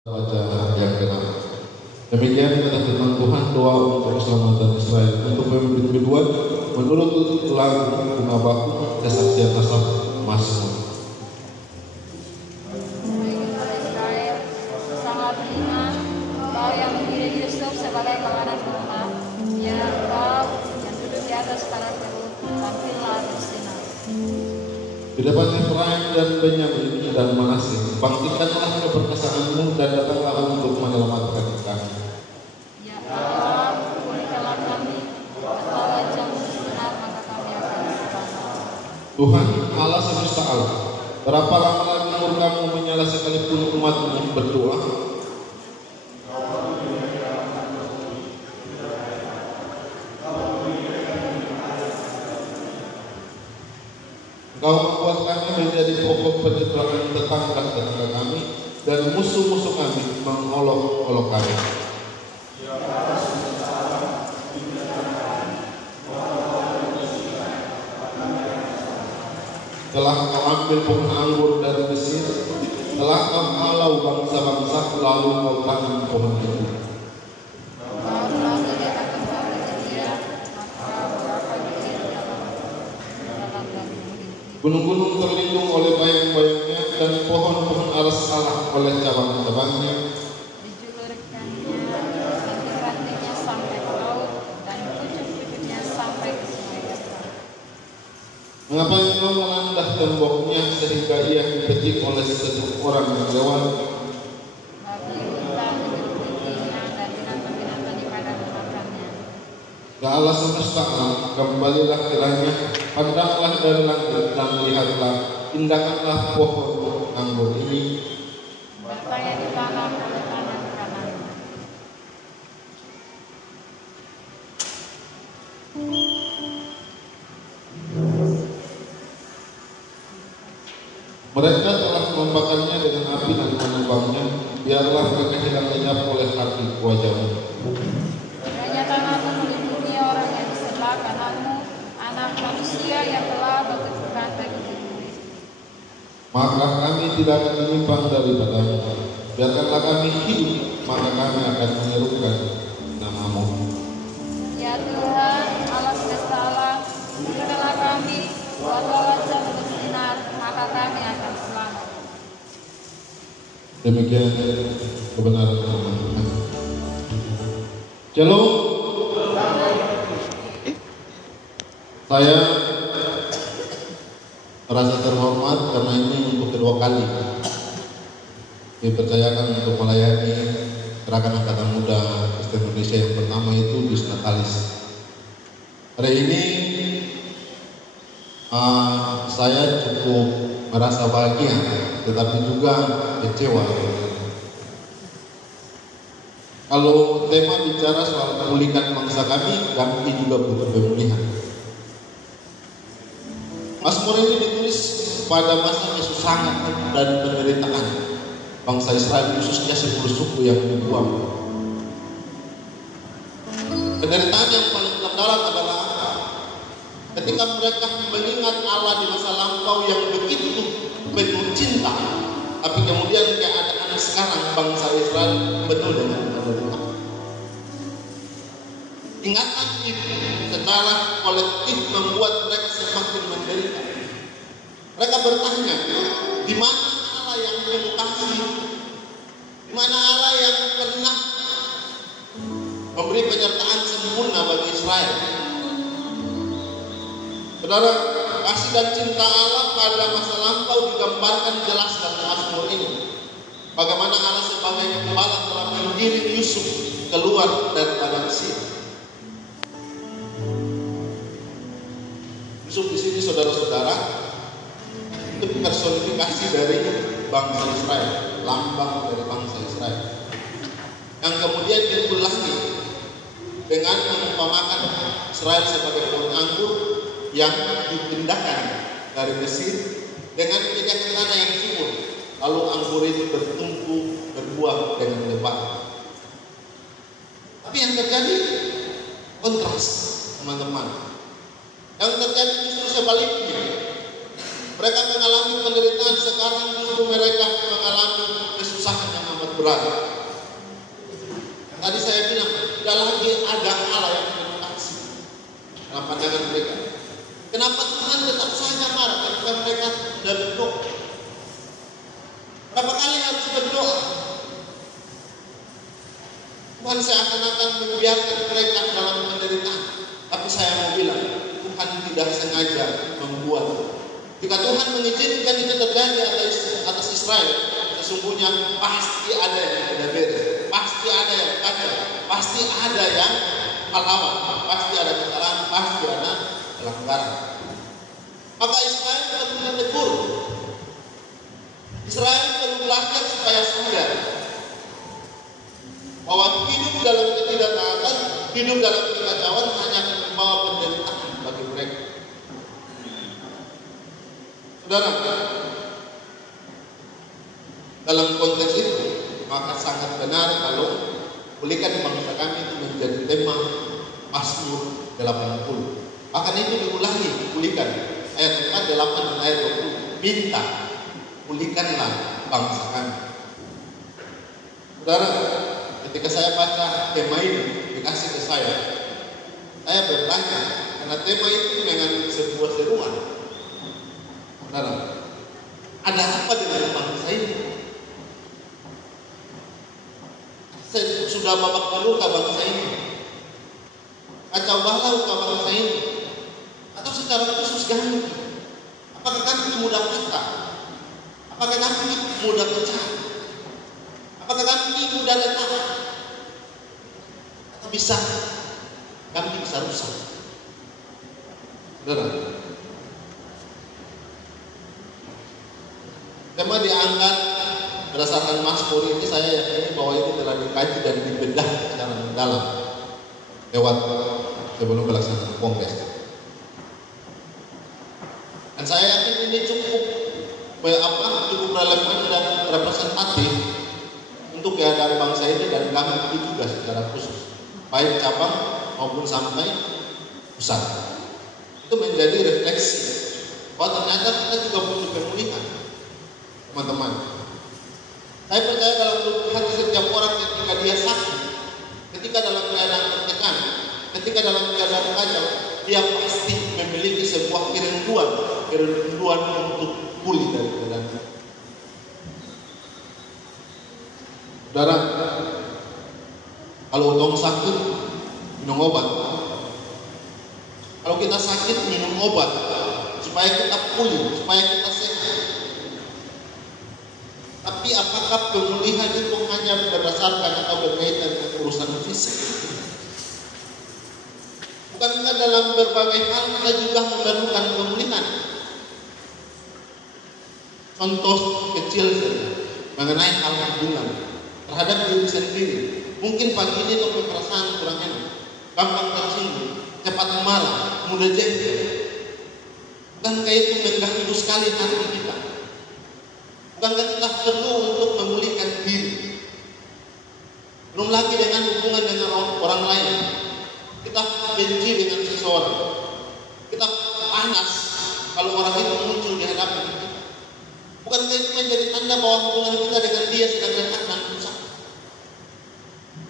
Baca yang ke-6. Demikian kata firman Tuhan, doa untuk keselamatan Israel. Untuk pemimpin kedua, menurut lagu bunga baku kesaksian nasab Mazmur. Israel sangat ringan, Kau yang mengirim Yusuf sebagai panganan rumah, ya Kau yang duduk di atas tanah perut, tampillah bersinar. Di depan Efraim dan Benyamin dan Manasye, bangkitkanlah keperkasaanmu dan datanglah untuk menyelamatkan kami. Ya Allah, pulihkanlah kami, kalau wajah-Mu bersinar maka kami akan selamat. Tuhan Allah semesta alam, berapa lama lagi murka-Mu menyala sekalipun umat-Mu berdoa? Engkau membuat kami menjadi pokok pencitraan tetangga-tetangga kami, dan musuh-musuh kami mengolok-olok kami. Telah Kau ambil pohon anggur dari Mesir, telah Kau halau bangsa-bangsa, lalu Kau tanam pohon itu. Kau telah menyatakan bahwa dia, maka berapa dia dalam dari Gunung-gunung terlindung oleh bayang-bayangnya, dan pohon-pohon aras Allah oleh cabang-cabangnya. dijulurkannya, ranting-rantingnya sampai ke laut, dan pucuk-pucuknya sampai ke sungai besar. Mengapa Engkau melandah temboknya sehingga ia dipetik oleh setiap orang yang lewat? Babi unta menyerupikinya dan binatang-binatang di padang memakannya. Ya Allah semesta alam, kembalilah kiranya, pandanglah dari langit dan lihatlah, indahkanlah pohon anggur ini. Batangnya ditanam oleh tangan kanan. Mereka telah membakarnya dengan api dan menebangnya, biarlah mereka hilang lenyap oleh hati wajah-Mu. Kiranya tanganmu melindungi orang yang di sebelah kananmu, anak manusia yang telah berketukan bagi dirimu. Maka kami tidak akan menyimpang daripada-Mu. Biarkanlah kami hidup, maka kami akan menyerukan nama-Mu. Ya Tuhan, Allah semesta alam, berikanlah kami, buatlah wajah-Mu bersinar, maka kami akan selamat. Demikian kebenaran firman Tuhan. Shalom. Saya merasa terhormat karena ini untuk kedua kali dipercayakan untuk melayani Gerakan Angkatan Muda Kristen Indonesia yang pertama itu Bis Natalis. Hari ini saya cukup merasa bahagia, tetapi juga kecewa. Kalau tema bicara soal pemulihkan bangsa kami juga butuh pemulihan. Mazmur ini ditulis pada masa kesusahan dan penderitaan bangsa Israel, khususnya 10 suku yang dibuang. Penderitaan yang paling terdalam adalah apa? Ketika mereka mengingat Allah di masa lampau yang begitu penuh cinta, tapi kemudian keadaan sekarang bangsa Israel penuh dengan penderitaan. Ingatan itu secara kolektif membuat mereka semakin menderita. Mereka bertanya, di mana Allah yang penuh kasih? Di mana Allah yang pernah memberi penyertaan sempurna bagi Israel? Saudara, kasih dan cinta Allah pada masa lampau digambarkan jelas dalam Mazmur ini. Bagaimana Allah sebagai gembala telah mengirim Yusuf keluar dari padang Mesir. Yusuf di sini saudara-saudara itu personifikasi dari bangsa Israel, lambang dari bangsa Israel, yang kemudian diulangi dengan mengumpamakan Israel sebagai pohon anggur yang dipindahkan dari Mesir dengan menjadikan tanah yang subur, lalu anggur itu bertumbuh berbuah dengan lebat. Tapi yang terjadi kontras, teman-teman. Yang terjadi justru sebaliknya. Mereka mengalami penderitaan, sekarang justru mereka mengalami kesusahan yang amat berat. Tadi saya bilang, tidak lagi ada Allah yang penuh kasih dalam pandangan mereka. Kenapa Tuhan tetap saja marah ketika mereka sudah berdoa? Berapa kali harus berdoa? Tuhan seakan-akan membiarkan mereka dalam penderitaan. Tapi saya mau bilang, Tuhan tidak sengaja membuat. Jika Tuhan mengizinkan itu terjadi atas Israel, sesungguhnya pasti ada yang tidak beres, pasti ada yang kacau, pasti ada yang melawan, pasti ada kesalahan, pasti ada pelanggaran. Maka Israel perlu ditegur. Israel perlu belajar supaya sadar bahwa hidup dalam ketidaktaatan, hidup dalam kekacauan hanya akan membawa penderitaan bagi mereka. Saudara, dalam konteks itu maka sangat benar kalau pulihkan bangsa kami itu menjadi tema Mazmur 80. Bahkan itu diulangi, pulihkan ayat 4, 8 dan ayat 20. Minta, pulihkanlah bangsa kami. Saudara, ketika saya baca tema ini dikasih ke saya bertanya, karena tema itu dengan sebuah seruan. Saudara, ada apa dengan bangsa ini? Saya sudah babak belur ke bangsa ini, kacau balau ke bangsa ini, atau secara khusus ganti? Apakah kami mudah patah? Apakah kami mudah pecah? Apakah kami mudah letak? Atau bisa kami bisa rusak? Saudara, tema diangkat berdasarkan Mazmur ini, saya yakini bahwa itu telah dikaji dan dibedah secara mendalam lewat sebelum pelaksanaan kongres. Dan saya yakin ini cukup relevan dan representatif untuk keadaan bangsa ini dan kami juga secara khusus, baik cabang maupun sampai pusat. Itu menjadi refleksi bahwa ternyata kita juga butuh pemulihan, teman-teman. Saya percaya dalam hati setiap orang ketika dia sakit, ketika dalam keadaan tertekan, ketika dalam keadaan kacau, dia pasti memiliki sebuah kerinduan untuk pulih dari keadaan itu. Saudara, kalau orang sakit minum obat. Kalau kita sakit minum obat supaya kita pulih, supaya kita sehat. Tapi apakah pemulihan itu hanya berdasarkan atau berkaitan dengan urusan fisik? Bukankah dalam berbagai hal kita juga memerlukan pemulihan? Contoh kecil saja mengenai hal hubungan terhadap diri sendiri. Mungkin pagi ini kalau perasaan kurang enak, gampang tersinggung, cepat marah, mudah jengkel. Bukankah itu mengganggu sekali hati kita? Bukankah kita perlu untuk memulihkan diri? Belum lagi dengan hubungan dengan orang lain. Kita benci dengan seseorang, kita panas kalau orang itu muncul di hadapan kita. Bukankah itu menjadi tanda bahwa hubungan kita dengan dia sedang retak dan rusak?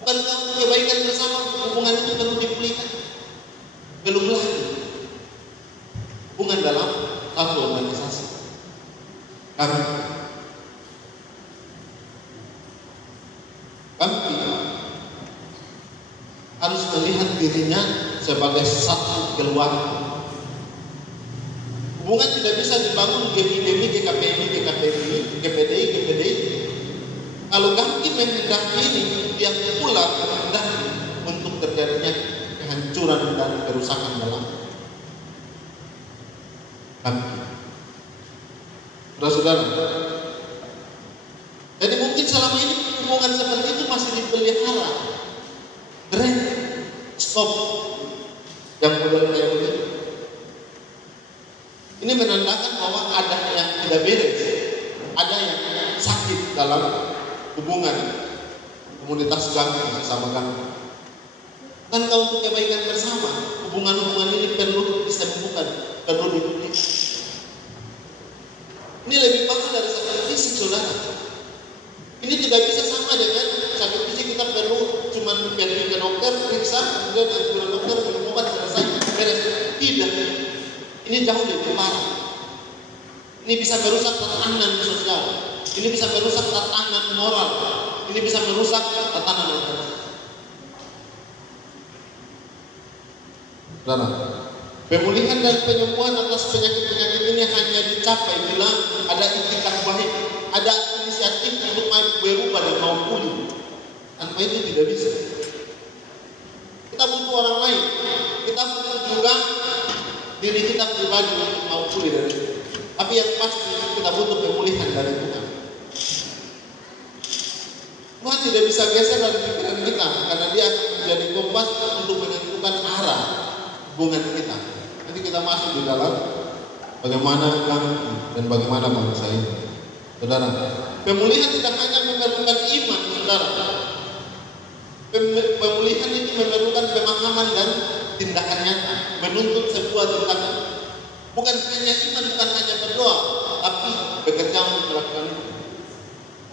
Bukankah kebaikan bersama hubungan itu perlu dipulihkan? Belum lagi hubungan dalam satu organisasi. Kami harus melihat dirinya sebagai satu keluarga. Hubungan tidak bisa dibangun demi GPDI. Kalau kami menghendaki ini, dia pula menghendaki untuk terjadinya kehancuran dan kerusakan dalam kami. Saudara, jadi mungkin selama ini hubungan seperti itu masih dipelihara. Stop yang model kayak begitu. Ini menandakan bahwa ada yang tidak beres, ada yang sakit dalam hubungan komunitas kami sesama kami. Kan kalau untuk kebaikan bersama, hubungan-hubungan ini perlu disembuhkan, perlu dipulihkan. Ini lebih parah dari sakit fisik, saudara. Ini tidak bisa sama periksa, kemudian anjuran dokter minum obat selesai, beres. Tidak. Ini jauh lebih parah. Ini bisa merusak tatanan sosial. Ini bisa merusak tatanan moral. Ini bisa merusak tatanan organisasi. Saudara, pemulihan dan penyembuhan atas penyakit-penyakit ini hanya dicapai bila ada itikat baik, ada inisiatif untuk berubah dan mau pulih. Tanpa itu tidak bisa. Kita butuh orang lain. Kita butuh juga diri kita pribadi untuk mau pulih dari itu. Tapi yang pasti kita butuh pemulihan dari Tuhan. Tuhan tidak bisa geser dari pikiran kita karena dia akan menjadi kompas untuk menentukan arah hubungan kita. Nanti kita masuk di dalam bagaimana kami dan bagaimana bangsa ini. Saudara, pemulihan tidak hanya memerlukan iman, saudara. Pemulihan itu memerlukan pemahaman dan tindakan nyata, menuntut sebuah tindakan. Bukan hanya iman, bukan hanya berdoa, tapi bekerja untuk melakukan itu.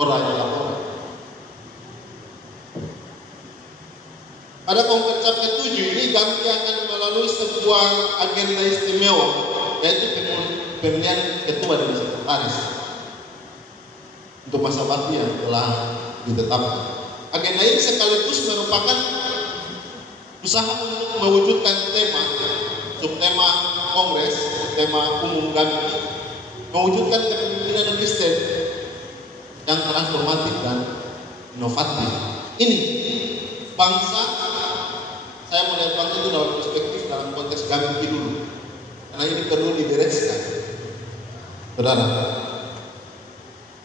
Orang dalam orang. Pada kongres ke-7 ini kami akan melalui sebuah agenda istimewa, yaitu pemilihan ketua dan sekretaris untuk masa bakti yang telah ditetapkan. Agenda ini sekaligus merupakan usaha untuk mewujudkan tema, subtema kongres, tema umum kami, mewujudkan kepemimpinan Kristen yang transformatif dan inovatif. Ini bangsa, saya melihat bangsa itu dalam perspektif dalam konteks kami dulu, karena ini perlu dibereskan. Saudara,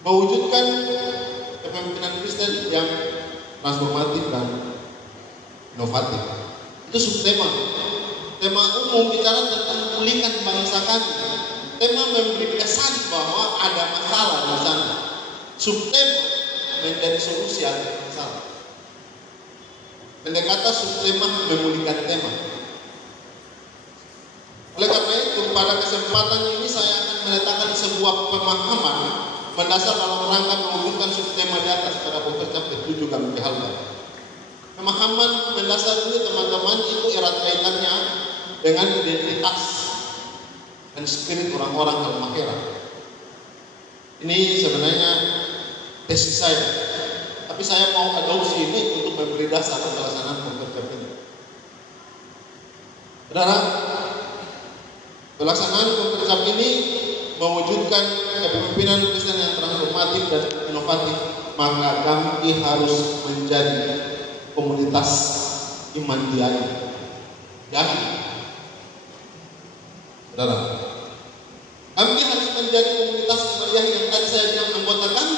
mewujudkan kepemimpinan Kristen yang transformatif dan inovatif. Itu subtema. Tema umum bicara tentang pulihkan bangsa kami. Tema memberi kesan bahwa ada masalah di sana. Subtema menjadi solusi atas masalah. Pendekatan subtema memulihkan tema. Oleh karena itu, pada kesempatan ini saya akan meletakkan sebuah pemahaman mendasar dalam rangka mewujudkan subtema di atas pada kongres ke-7 kami Halbar. Pemahaman mendasar ini teman-teman itu erat kaitannya dengan identitas dan spirit orang-orang Halmahera. Ini sebenarnya tesis saya, tapi saya mau adopsi ini untuk memberi dasar pelaksanaan kongres ini. Saudara, pelaksanaan kongres ini mewujudkan kepemimpinan Kristen yang transformatif dan inovatif, maka kami harus menjadi komunitas iman diani. Saudara, kami harus menjadi komunitas iman diani yang tadi saya bilang anggota kami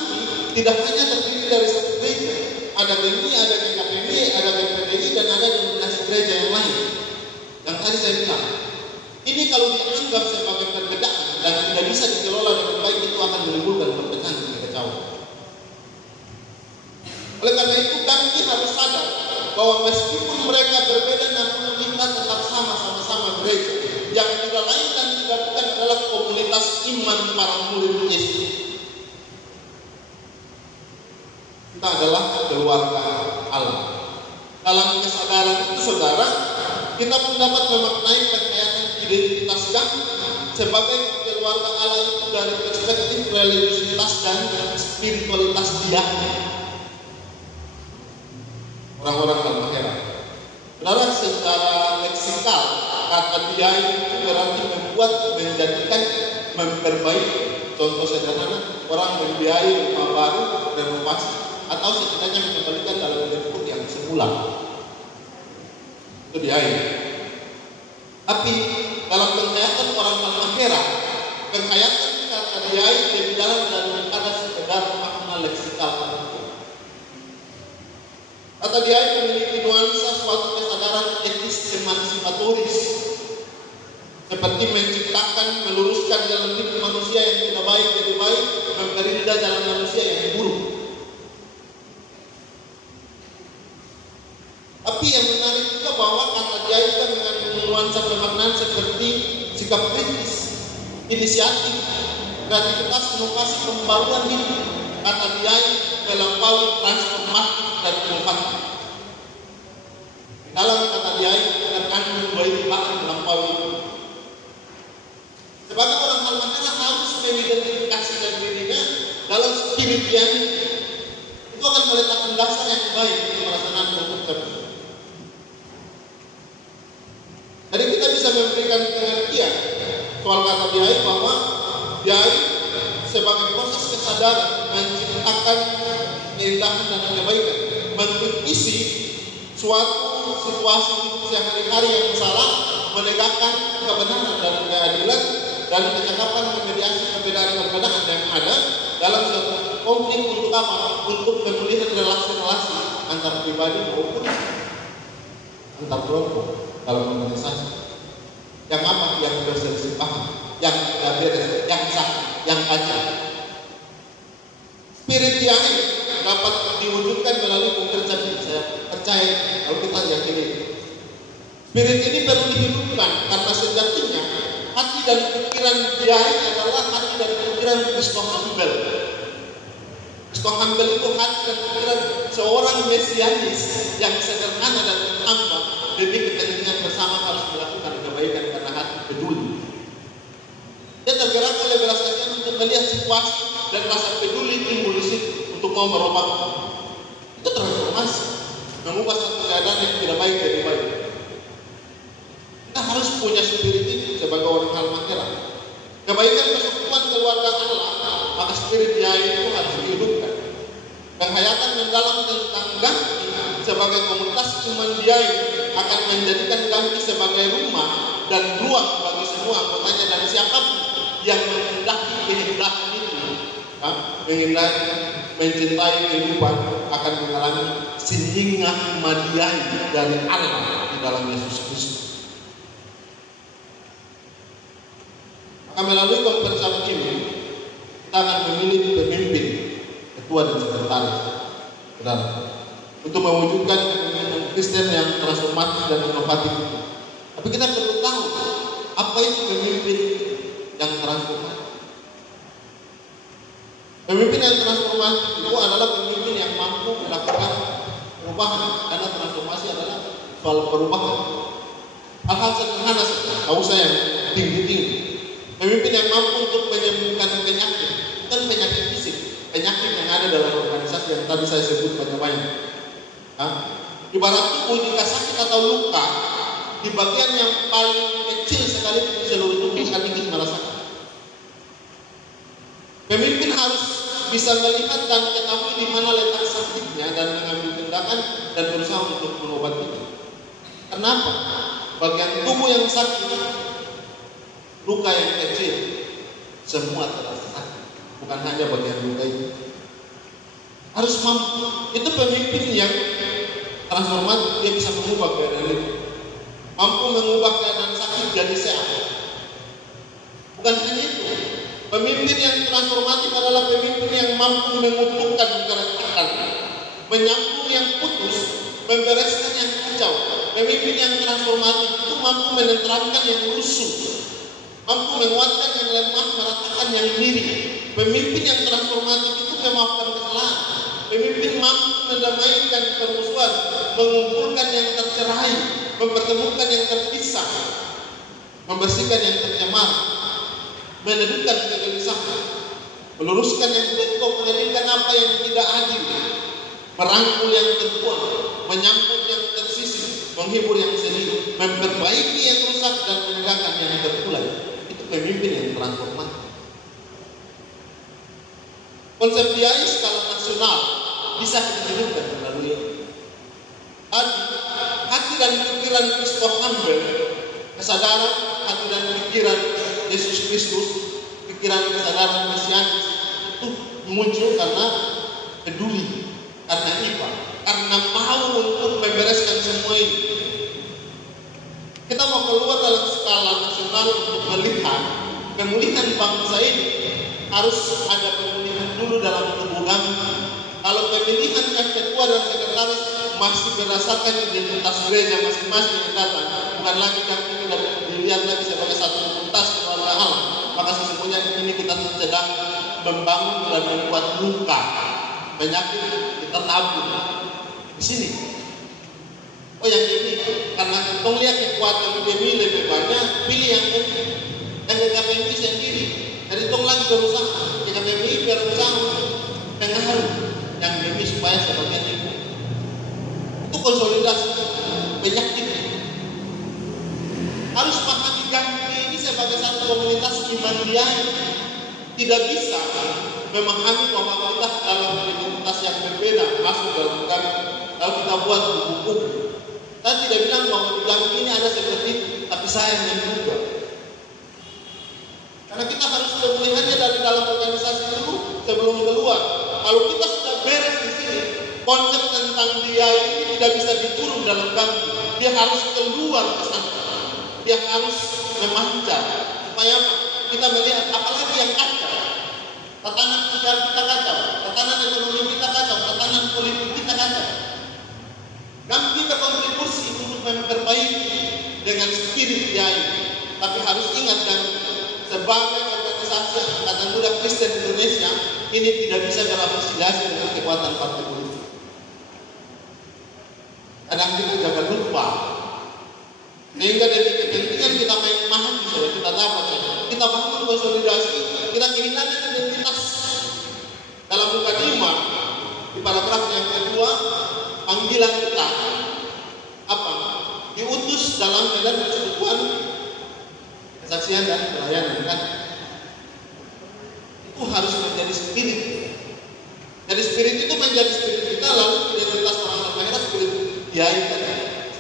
tidak hanya terdiri dari satu gereja. Ada GMI, ada GKPB, ada GPDI, dan ada denominasi gereja yang lain. Yang tadi saya bilang, ini kalau dianggap sebagai perbedaan dan tidak bisa dikelola dengan baik, itu akan menimbulkan perpecahan dan kekacauan. Oleh karena itu kami harus sadar bahwa meskipun mereka berbeda, namun kita tetap sama-sama gereja. Yang tidak lain dan tidak bukan adalah komunitas iman para murid Yesus. Kita adalah keluarga Allah. Dalam kesadaran itu, saudara, kita pun dapat memaknai kekayaan identitas kami sebagai keluarga Allah itu dari perspektif religiusitas dan spiritualitas dia. Orang-orang Halmahera. Saudara, secara leksikal kata dia itu berarti membuat, menjadikan, memperbaiki. Contoh sederhana, orang membiayai rumah baru, renovasi, atau setidaknya mengembalikan dalam bentuk yang semula. Itu biaya. Tapi dalam penghayatan orang Halmahera, penghayatan kata biaya lebih dalam daripada sekedar makna leksikal. Kata biaya memiliki nuansa suatu kesadaran etis emansipatoris, seperti menciptakan, meluruskan dalam hidup manusia yang tidak baik jadi baik, memperindah dalam manusia yang buruk. Tapi yang menarik juga bahwa kata dia juga mengandung nuansa pemaknaan seperti sikap kritis, inisiatif, kreativitas, inovasi, pembaruan hidup. Kata dia melampaui transformatif dan inovatif. Dalam kata dia terkandung dua bahkan terlampaui. Sebagai orang Halmahera harus mengidentifikasikan dirinya dalam spirit yang itu akan meletakkan dasar yang baik untuk melaksanakan hukum tersebut. Jadi kita bisa memberikan pengertian soal kata biai bahwa biai sebagai proses kesadaran menciptakan keindahan dan kebaikan, mengisi suatu situasi sehari-hari yang salah, menegakkan kebenaran dan keadilan dan kecakapan memediasi perbedaan-perbedaan yang ada dalam suatu konflik untuk apa? Untuk pemulihan relasi-relasi antar pribadi maupun antar kelompok dalam organisasi. Yang apa? Yang berselisih paham, yang beres, yang sah, yang kacau. Spirit yang dapat diwujudkan melalui pekerjaan ini. Saya percaya kalau kita yakini. Spirit ini perlu dihidupkan karena sejatinya hati dan pikiran dia adalah hati dan pikiran Kristo Hambel. Kristo Hambel itu hati dan pikiran seorang mesianis yang sederhana dan hamba demi kepentingan bersama harus melakukan kebaikan karena hati peduli. Dia tergerak oleh belas kasihan untuk melihat situasi dan rasa peduli timbul di situ untuk mau merubah. Itu transformasi, mengubah satu keadaan yang tidak baik jadi baik. Kita harus punya spirit ini sebagai orang Halmahera. Kebaikan persekutuan keluarga Allah, maka spirit dia itu harus dihidupkan. Penghayatan mendalam tentang Gangki sebagai komunitas iman dia akan menjadikan Gangki sebagai rumah dan ruang bagi semua anggotanya dan siapapun yang menghendaki kehendakan itu, menghendaki mencintai kehidupan akan mengalami siningah madiai dari Allah di dalam Yesus Kristus. Maka melalui konferensi ini kita akan memilih pemimpin, ketua dan sekretaris, saudara, untuk mewujudkan kepemimpinan Kristen yang transformatif dan inovatif. Tapi kita perlu tahu apa itu pemimpin yang transformatif. Pemimpin yang transformatif itu adalah pemimpin yang mampu melakukan perubahan, karena transformasi adalah soal perubahan. Hal-hal sederhana saja, tidak usah yang tinggi-tinggi. Pemimpin yang mampu untuk menyembuhkan penyakit, bukan penyakit fisik, penyakit yang ada dalam organisasi yang tadi saya sebut banyak-banyak. Ibarat tubuh jika sakit atau luka, di bagian yang paling kecil sekali di seluruh tubuh akan ingin merasakan. Pemimpin harus bisa melihat dan mengetahui di mana letak sakitnya dan mengambil tindakan dan berusaha untuk mengobatinya. Kenapa? Bagian tubuh yang sakit, luka yang kecil, semua terasa sakit. Bukan hanya bagian luka itu. Harus mampu. Itu pemimpin yang transformatif, dia bisa mengubah keadaan itu. Mampu mengubah keadaan sakit jadi sehat. Bukan hanya itu. Pemimpin yang transformatif adalah pemimpin yang mampu mengutuhkan keretakan, menyambung yang putus, membereskan yang kacau. Pemimpin yang transformatif itu mampu menenteramkan yang rusuh, mampu menguatkan yang lemah, meratakan yang miring. Pemimpin yang transformatif itu memaafkan kesalahan. Pemimpin mampu mendamaikan permusuhan, mengumpulkan yang tercerai, mempertemukan yang terpisah, membersihkan yang tercemar, meneduhkan kegelisahan, meluruskan yang bengkok, menjadikan apa yang tidak adil, merangkul yang terbuang, menyambut yang tersisih, menghibur yang sedih, memperbaiki yang rusak dan menegakkan yang terkulai. Itu pemimpin yang transformatif. Konsep biaya skala nasional bisa dihidupkan melalui hati dan pikiran Kristo Hambel, kesadaran hati dan pikiran Yesus Kristus, pikiran kesadaran mesianis itu muncul karena peduli, karena iba, karena mau untuk membereskan semua ini. Kita mau keluar dalam skala nasional untuk melihat pemulihan bangsa ini, harus ada pemulihan dulu dalam tubuh Gangki. Kalau pemilihan ketua dan sekretaris masih berdasarkan identitas gereja masing-masing yang datang, bukan lagi Gangki tidak dilihat lagi sebagai satu identitas keluarga Allah, maka sesungguhnya ini kita sedang membangun dan membuat luka, penyakit kita tabur di sini. Oh yang ini, karena kita lihat kekuatan demi lebih banyak, pilih yang ini. Yang KPMI sendiri. Jadi tong lagi berusaha, KPMI berusaha untuk pengaruh yang demi supaya sebagian itu. Itu konsolidasi penyakit. Harus pahami Gambia ini sebagai satu komunitas iman dia tidak bisa memahami bahwa kita dalam komunitas yang berbeda masuk dalam Gambia. Kalau kita buat buku, saya tidak bilang bahwa di Gambia ini ada seperti itu, tapi saya yang juga. Karena kita harus melihatnya dari dalam organisasi dulu sebelum keluar. Kalau kita sudah beres di sini, konsep tentang dia ini tidak bisa diturun dalam Gambia. Dia harus keluar ke sana. Dia harus memancar supaya kita melihat apalagi yang kacau. Tatanan sosial kita kacau, tatanan ekonomi kita kacau, tatanan politik kita kacau. Gambia berkontribusi untuk memperbaiki dengan spirit dia ini. Tapi harus ingat dan sebagai organisasi Angkatan Muda Kristen Indonesia ini tidak bisa berafiliasi dengan kekuatan partai politik. Kadang kita juga lupa. Sehingga dari kepentingan kita memahami saja, kita dapat saja. Kita bangun konsolidasi, kita kehilangan identitas. Dalam buku 5 di paragraf yang kedua, panggilan kita apa? Diutus dalam medan persekutuan, kesaksian dan pelayanan kan? Itu harus menjadi spirit. Jadi spirit itu menjadi spirit kita, lalu identitas orang lain spirit dia itu.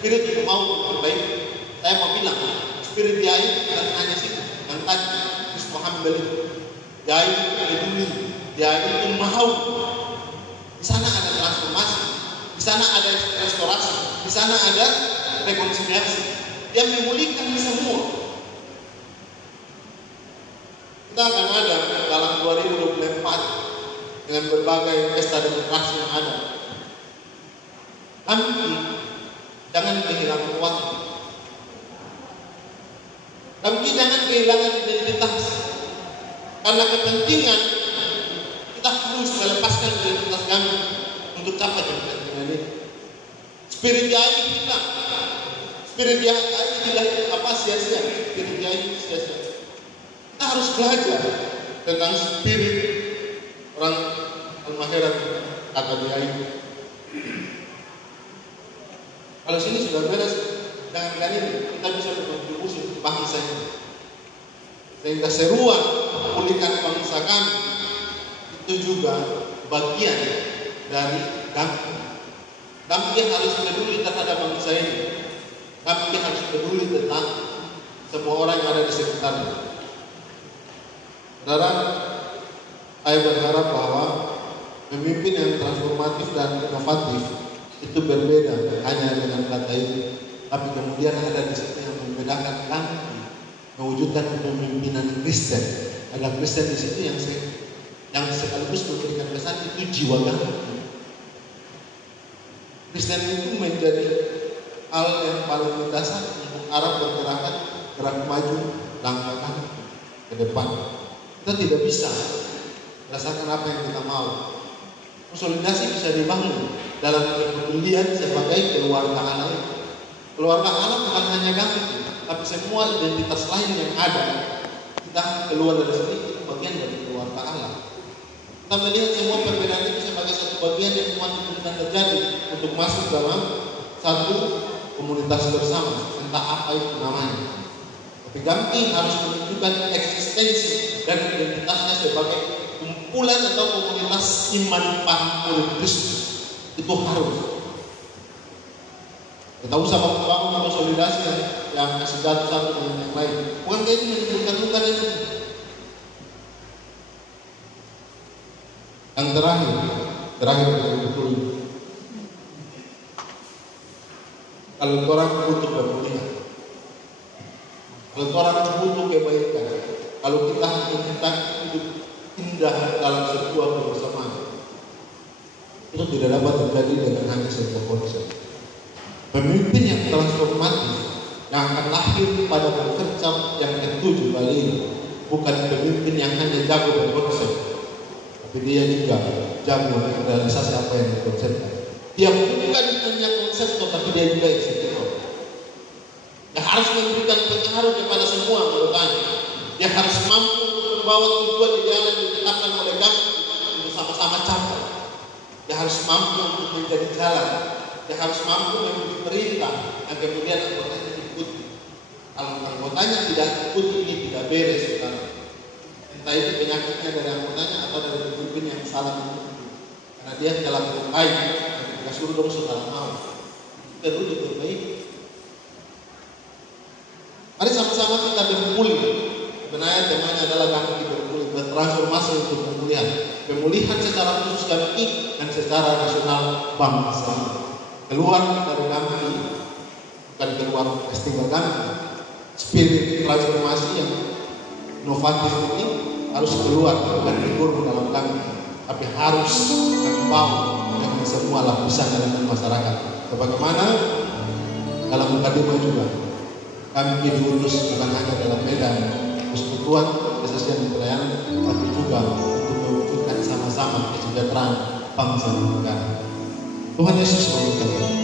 Spirit itu mau memperbaiki. Saya mau bilang, spirit dia itu bukan hanya sih yang tadi Kristus Muhammad itu. Dia itu peduli, dia itu mau. Di sana ada transformasi, di sana ada restorasi, di sana ada rekonsiliasi. Dia memulihkan semua. Kita akan ada dalam 2024 dengan berbagai pesta demokrasi yang ada. Tapi jangan kehilangan waktu. Tapi jangan kehilangan identitas. Karena kepentingan kita harus melepaskan identitas kami untuk capai kepentingan ini. Spirit Yai kita, spirit Yai tidak apa sia-sia, spirit Yai sia-sia. Kita harus belajar tentang spirit orang Al-Mahirat kata Yai. Kalau sini sudah beres, dengan kali ini kita bisa berkontribusi untuk bangsa ini. Sehingga seruan pulihkan bangsa kami itu juga bagian dari Gambia. Gambia harus peduli terhadap bangsa ini. Gambia harus peduli tentang semua orang yang ada di sekitarnya. Saudara, saya berharap bahwa pemimpin yang transformatif dan inovatif itu berbeda hanya dengan kata ini. Tapi kemudian ada di situ yang membedakan kami mewujudkan kepemimpinan Kristen. Ada Kristen di situ yang sekaligus memberikan kesan itu jiwa Gambia. Kristen itu menjadi hal yang paling mendasar untuk Arab gerak maju, langkah ke depan. Kita tidak bisa berdasarkan apa yang kita mau. Konsolidasi bisa dibangun dalam kepedulian sebagai keluarga Allah. Keluarga Allah bukan hanya Gambia, tapi semua identitas lain yang ada. Kita keluar dari sini itu bagian dari keluarga Allah. Kita melihat semua perbedaan itu sebagai satu bagian yang Tuhan berikan terjadi untuk masuk dalam satu komunitas bersama, entah apa itu namanya. Tapi Gambia harus menunjukkan eksistensi dan identitasnya sebagai kumpulan atau komunitas iman paham Kristus. Itu harus. Kita usah bangun konsolidasi yang sejatuh satu dengan yang lain. Bukan kayak itu menimbulkan itu. Yang terakhir betul-betul. Kalau orang butuh pemulihan, kalau orang butuh kebaikan, kalau kita minta hidup indah dalam sebuah kebersamaan, itu tidak dapat terjadi dengan hanya sebuah konsep. Pemimpin yang transformatif yang akan lahir pada pekerja yang ketujuh kali ini bukan pemimpin yang hanya jago berkonsep, tapi dia juga jago merealisasi apa yang dikonsepkan. Dia bukan hanya konseptor, tapi dia juga eksekutor. Dia harus memberikan pengaruh kepada semua anggotanya. Dia harus mampu untuk membawa tujuan ideal yang ditetapkan oleh kami untuk sama-sama capai. Dia harus mampu untuk menjadi jalan. Dia harus mampu memberi perintah yang kemudian anggotanya ikuti. Kalau anggotanya tidak ikuti, ini tidak beres sekarang. Entah itu penyakitnya dari anggotanya atau dari pemimpin yang salah memimpin. Karena dia dalam berbaik, dan kita suruh dong saudara mau. Perlu diperbaiki. Mari sama-sama kita berpulih. Sebenarnya temanya adalah kami berpulih, bertransformasi untuk pemulihan. Pemulihan secara khusus kami dan secara nasional bangsa. Keluar dari kami, bukan keluar festival kami. Spirit transformasi yang inovatif ini harus keluar dan dikurung dalam kami, tapi harus membawa dengan semua lapisan elemen masyarakat. Sebagaimana dalam mukadimah juga kami diutus bukan hanya dalam medan persekutuan, kesatuan dan pelayanan, tapi juga untuk mewujudkan sama-sama kesejahteraan bangsa dan negara. Tuhan Yesus memberkati.